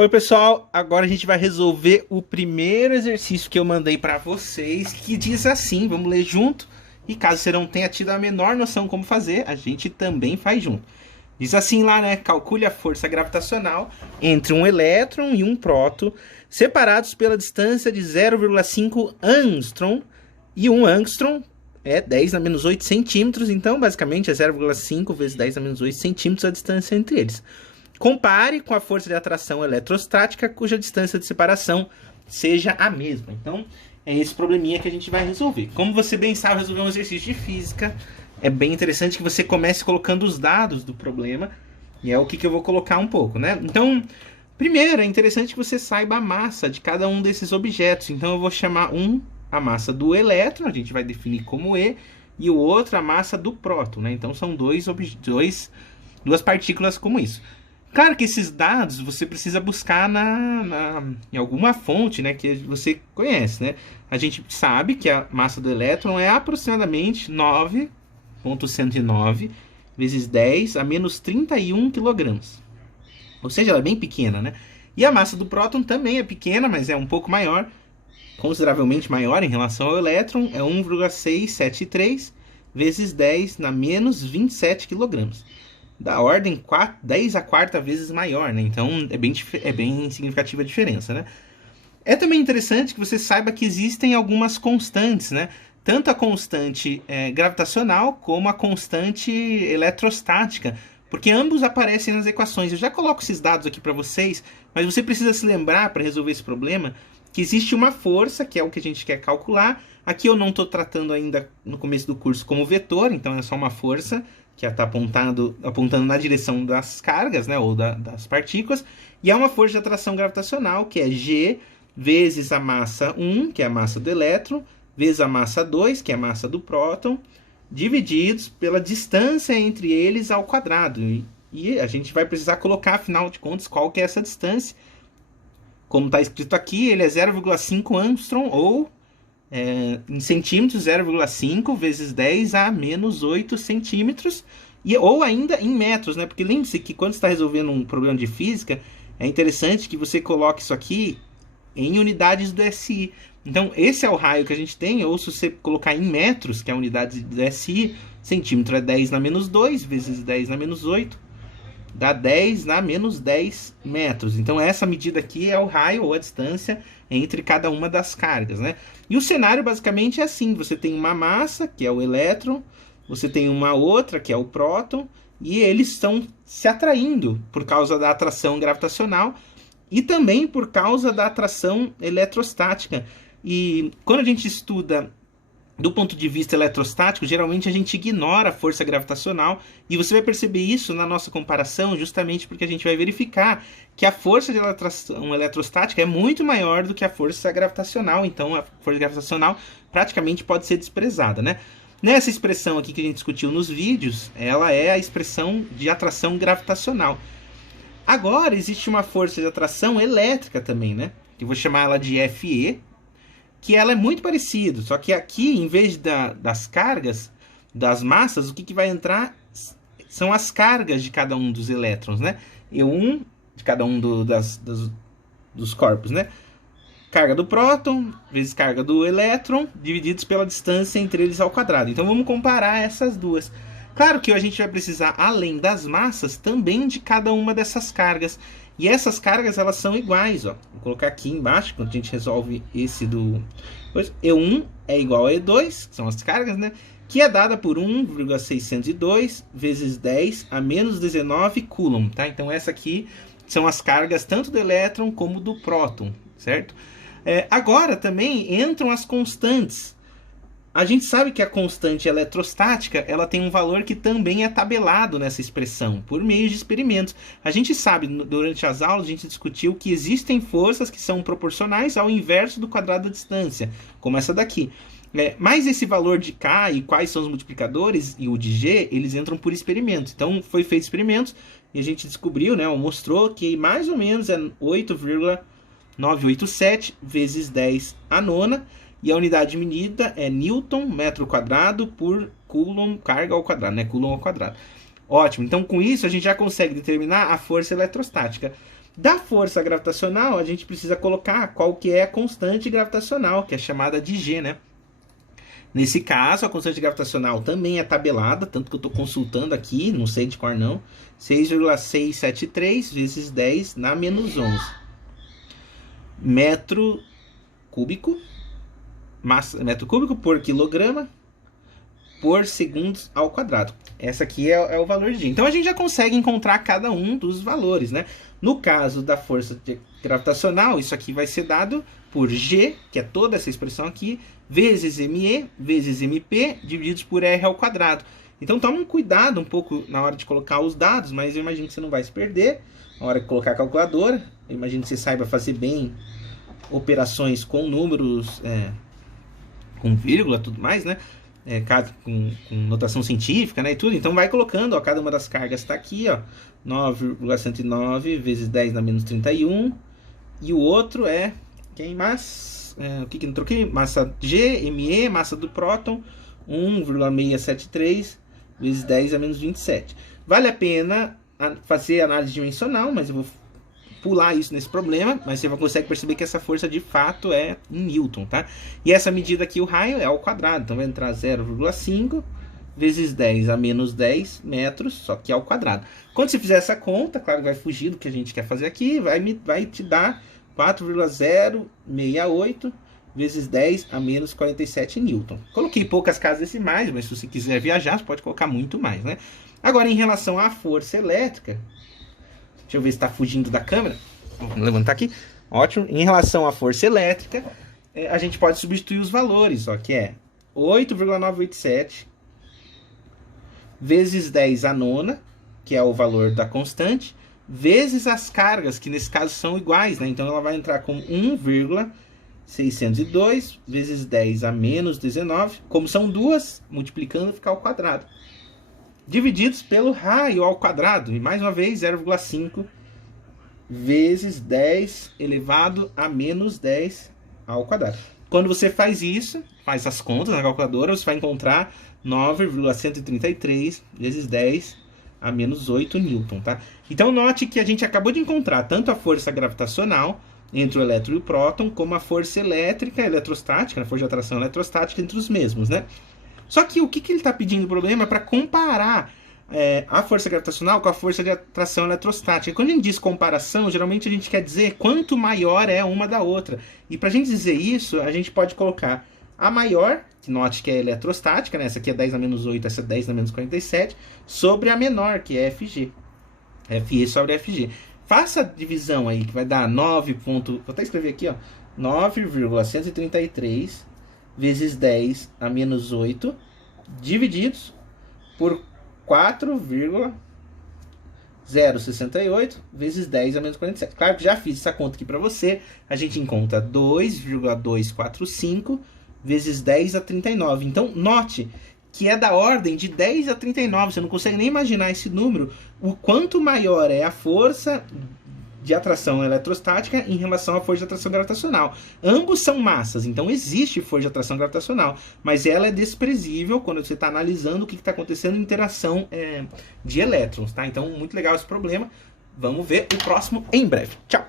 Oi, pessoal, agora a gente vai resolver o primeiro exercício que eu mandei para vocês, que diz assim, vamos ler junto, e caso você não tenha tido a menor noção como fazer, a gente também faz junto. Diz assim lá, né, calcule a força gravitacional entre um elétron e um próton, separados pela distância de 0,5 angstrom, e um angstrom é 10 na menos 8 centímetros, então basicamente é 0,5 vezes 10 na menos 8 centímetros a distância entre eles. Compare com a força de atração eletrostática, cuja distância de separação seja a mesma. Então, é esse probleminha que a gente vai resolver. Como você bem sabe, resolver um exercício de física, é bem interessante que você comece colocando os dados do problema, e é o que eu vou colocar um pouco, né? Então, primeiro, é interessante que você saiba a massa de cada um desses objetos. Então, eu vou chamar um a massa do elétron, a gente vai definir como E, e o outro a massa do próton, né? Então, são duas partículas como isso. Claro que esses dados você precisa buscar em alguma fonte, né, que você conhece, né? A gente sabe que a massa do elétron é aproximadamente 9,109 vezes 10 a menos 31 kg. Ou seja, ela é bem pequena, né? E a massa do próton também é pequena, mas é um pouco maior, consideravelmente maior em relação ao elétron, é 1,673 vezes 10 na menos 27 kg. Da ordem 10 a quarta vezes maior, né? Então é bem significativa a diferença, né? É também interessante que você saiba que existem algumas constantes, né? Tanto a constante gravitacional como a constante eletrostática, porque ambos aparecem nas equações. Eu já coloco esses dados aqui para vocês, mas você precisa se lembrar, para resolver esse problema, que existe uma força, que é o que a gente quer calcular. Aqui eu não estou tratando ainda no começo do curso como vetor, então é só uma força que está apontando na direção das cargas, né, ou das partículas, e há uma força de atração gravitacional, que é G vezes a massa 1, que é a massa do elétron, vezes a massa 2, que é a massa do próton, divididos pela distância entre eles ao quadrado. E a gente vai precisar colocar, afinal de contas, qual que é essa distância. Como está escrito aqui, ele é 0,5 angstrom, ou em centímetros, 0,5 vezes 10 a menos 8 centímetros, ou ainda em metros, né? Porque lembre-se que quando você está resolvendo um problema de física, é interessante que você coloque isso aqui em unidades do SI. Então, esse é o raio que a gente tem, ou se você colocar em metros, que é a unidade do SI, centímetro é 10 na menos 2 vezes 10 na menos 8, dá 10 na menos 10 metros. Então, essa medida aqui é o raio ou a distância entre cada uma das cargas, né? E o cenário basicamente é assim: você tem uma massa, que é o elétron, você tem uma outra, que é o próton, e eles estão se atraindo por causa da atração gravitacional e também por causa da atração eletrostática. E quando a gente estuda do ponto de vista eletrostático, geralmente a gente ignora a força gravitacional, e você vai perceber isso na nossa comparação, justamente porque a gente vai verificar que a força de atração eletrostática é muito maior do que a força gravitacional. Então a força gravitacional praticamente pode ser desprezada, né? Nessa expressão aqui que a gente discutiu nos vídeos, ela é a expressão de atração gravitacional. Agora existe uma força de atração elétrica também, né? Eu vou chamar ela de Fe, que ela é muito parecida, só que aqui, em vez das cargas, das massas, o que vai entrar são as cargas de cada um dos elétrons, né? E de cada um dos corpos, né? Carga do próton vezes carga do elétron, divididos pela distância entre eles ao quadrado. Então vamos comparar essas duas. Claro que a gente vai precisar, além das massas, também de cada uma dessas cargas. E essas cargas, elas são iguais, ó. Vou colocar aqui embaixo, quando a gente resolve esse do... E1 é igual a E2, que são as cargas, né? Que é dada por 1,602 vezes 10 a menos 19 coulomb, tá? Então essa aqui são as cargas tanto do elétron como do próton, certo? Agora também entram as constantes. A gente sabe que a constante eletrostática, ela tem um valor que também é tabelado nessa expressão, por meio de experimentos. A gente sabe, durante as aulas, a gente discutiu que existem forças que são proporcionais ao inverso do quadrado da distância, como essa daqui. Mas esse valor de K e quais são os multiplicadores e o de G, eles entram por experimentos. Então, foi feito experimentos e a gente descobriu, né, mostrou que mais ou menos é 8,987 vezes 10 a nona, e a unidade de medida é Newton, metro quadrado, por Coulomb, carga ao quadrado, né? Coulomb ao quadrado. Ótimo, então com isso a gente já consegue determinar a força eletrostática. Da força gravitacional, a gente precisa colocar qual que é a constante gravitacional, que é chamada de G, né? Nesse caso, a constante gravitacional também é tabelada, tanto que eu estou consultando aqui, não sei de cor não, 6,673 vezes 10 na menos 11. Metro cúbico por quilograma por segundos ao quadrado. Essa aqui é o valor de G. Então a gente já consegue encontrar cada um dos valores, né? No caso da força gravitacional, isso aqui vai ser dado por G, que é toda essa expressão aqui, vezes ME, vezes MP, divididos por R ao quadrado. Então tome um cuidado um pouco na hora de colocar os dados, mas eu imagino que você não vai se perder na hora de colocar a calculadora. Eu imagino que você saiba fazer bem operações com números, com vírgula e tudo mais, né? Com notação científica, né, e tudo. Então vai colocando, ó, cada uma das cargas está aqui, ó, 9,109 vezes 10 na menos 31, e o outro é, o que não troquei? Massa G, ME, massa do próton, 1,673 vezes 10 a menos 27. Vale a pena fazer análise dimensional, mas eu vou pular isso nesse problema, mas você consegue perceber que essa força de fato é em Newton, tá? E essa medida aqui, o raio, é ao quadrado, então vai entrar 0,5 vezes 10 a menos 10 metros, só que ao quadrado. Quando você fizer essa conta, claro que vai fugir do que a gente quer fazer aqui, vai te dar 4,068 vezes 10 a menos 47 Newton. Coloquei poucas casas decimais, mas se você quiser viajar, você pode colocar muito mais, né? Agora, em relação à força elétrica, deixa eu ver se está fugindo da câmera. Vamos levantar aqui. Ótimo. Em relação à força elétrica, a gente pode substituir os valores, ó, que é 8,987 vezes 10 a nona, que é o valor da constante, vezes as cargas, que nesse caso são iguais, né? Então ela vai entrar com 1,602 vezes 10 a menos 19. Como são duas, multiplicando fica ao quadrado, divididos pelo raio ao quadrado, e mais uma vez 0,5 vezes 10 elevado a menos 10 ao quadrado. Quando você faz isso, faz as contas na calculadora, você vai encontrar 9,133 vezes 10 a menos 8 Newton, tá? Então note que a gente acabou de encontrar tanto a força gravitacional entre o elétron e o próton, como a força elétrica, eletrostática, a força de atração eletrostática entre os mesmos, né? Só que o que ele está pedindo o problema é para comparar a força gravitacional com a força de atração eletrostática. Quando a gente diz comparação, geralmente a gente quer dizer quanto maior é uma da outra. E para a gente dizer isso, a gente pode colocar a maior, que note que é eletrostática, né? Essa aqui é 10 a menos 8, essa é 10 a menos 47, sobre a menor, que é FG. FE sobre FG. Faça a divisão aí, que vai dar 9. Vou até escrever aqui, ó, 9,133 vezes 10 a menos 8, divididos por 4,068 vezes 10 a menos 47. Claro que já fiz essa conta aqui para você. A gente encontra 2,245 vezes 10 a 39. Então, note que é da ordem de 10 a 39. Você não consegue nem imaginar esse número. O quanto maior é a força de atração eletrostática em relação à força de atração gravitacional. Ambos são massas, então existe força de atração gravitacional, mas ela é desprezível quando você está analisando o que está acontecendo em interação de elétrons, tá? Então, muito legal esse problema. Vamos ver o próximo em breve. Tchau!